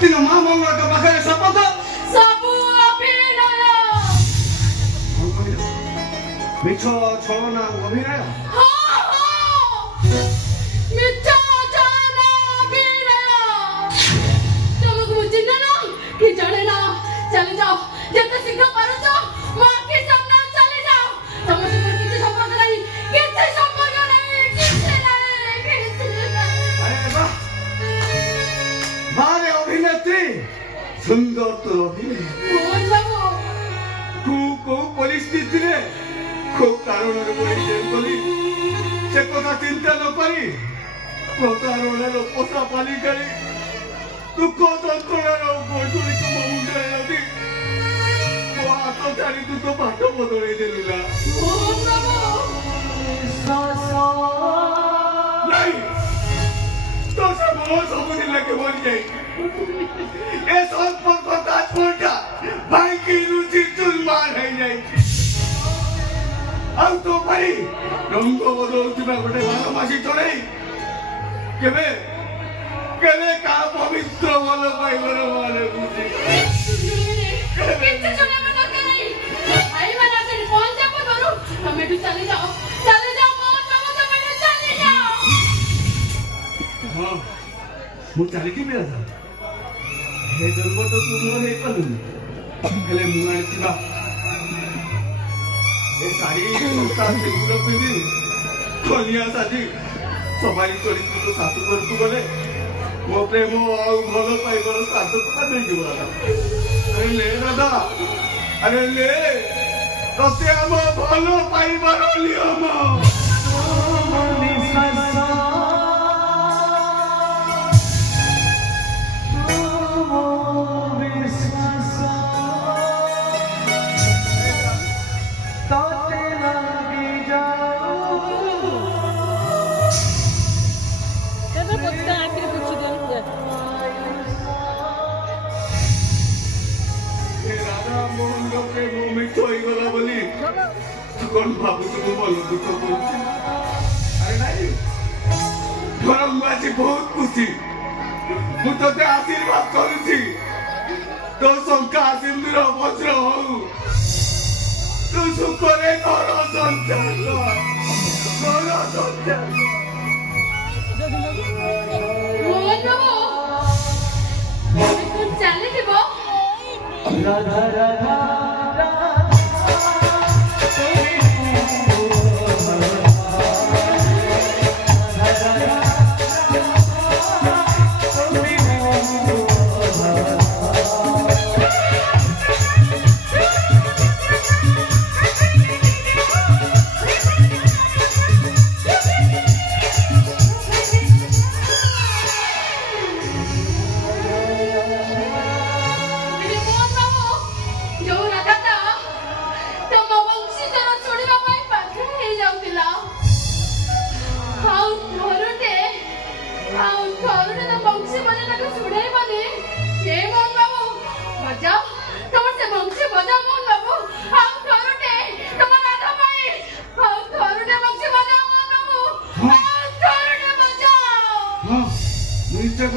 ତିନ ମା ମଙ୍ଗଳଙ୍କ ପାଖରେ ଶପଥ ସବୁ ଅଭିନୟ ମିଛ ଛଳନା ଅଭିନୟ ମିଛ ଛଳନା ଅଭିନୟ ତମକୁ ମୁଁ ଚିହ୍ନେ ନା କି ଜାଣେ ନା ଚାଲି ଯାଅ ଯେତେ ଶୀଘ୍ର ପାରୁଛ ମୋ ଆଖି ସାମ୍ନା ଚାଲି ଯାଅ ତମ ସହିତ କିଛି ସମ୍ପର୍କ ନାହିଁ କିଛି ସମ୍ପର୍କ ନାହିଁ କିଛି ନାହିଁ ଆରେ ବାଃ ବାରେ ଅଭିନେତ୍ରୀ ସୁନ୍ଦର ତୋର ଅଭିନୟ ମୋହନ ବାବୁ କୋଉ ପରିସ୍ଥିତିରେ କୋଉ କାରଣରେ ପଡ଼ିଛେ ବୋଲି ସେ କଥା ଚିନ୍ତା ନ କରି ପ୍ରତାରଣାର ପୋଷା ପାଲି କରି ଦୁଃଖ ଯନ୍ତ୍ରଣାର ବୈଠୁଳି ତୁମ ମୁଣ୍ଡରେ ରଖି ମୋ ହାତ ଛାଡ଼ି ତୁ ତୋ ବାଟ ବଦଳେଇ ଦେଲୁ ନା ମୋହନ ବାବୁ ନାଇଁ ତୋ ସେ ମୋ ସବୁଦିନ ଲାଗେ ମରିଯାଇ ଏ ସମ୍ପର୍କ ତାଜମହଲଟା ଭାଇକି ରୁଚି ଚୁରମାର ହେଇଯାଇଛି ଆଉ ତୋ ପାଇଁ ରଙ୍ଗ ବଦଳୁଥିବା ଗୋଟେ ବାରମାସୀ ଚଢ଼େଇ କେବେ କେବେ କାହା ପବିତ୍ର ଭଲ ପାଇବାର ମାନେ ବୁଝି କିଛି ଶୁଣିବା ଦରକାର ନାହିଁ ଭାଇମାନେ ଆସିକି ପହଞ୍ଚିବା ପୂର୍ବରୁ ତମେ ଏଠୁ ଚାଲି ଯାଅ ମୋହନ ବାବୁ ତମେ ଏଠୁ ଚାଲି ଯାଅ ହଁ ମୁଁ ଚାଲିକି ବି ଆସା ହେ ଜନ୍ମ ତ ତୁ ମୋର ହେଇପାରିଲୁନି ହେଲେ ମୁଁ ଆଣିଥିବା ଏ ଶାଢ଼ୀ ଶସ୍ତା ସେଗୁଡ ପିନ୍ଧି ଖଲିଆ ସାଜି ସବାଇ କରି ତୁ ତୋ ଶାଶୁ ଘରକୁ ଗଲେ ମୋ ପ୍ରେମ ଆଉ ଭଲ ପାଇବାର ସାର୍ଥକତା ମିଳିଯିବ ଦାଦା ଆରେ ଲେ ଦାଦା ଆରେ ଲେ ତତେ ଆମ ଭଲ ପାଇବାର ନିୟମ कौन बाबू तुम बोलो दुख बोलते अरे नहीं बरं माझी बहुत खुशी ମୁଁ ତତେ ଆଶୀର୍ବାଦ କରୁଛି ତୋ ଶଙ୍କା ସିନ୍ଦୁର ବଜ୍ର ହଉ ତୁ ସୁଖରେ ଘର ସଂସାର ମୋହନ ବାବୁ ତମେ ଚାଲିଯିବ ରାଧା ରାଧା निश्चय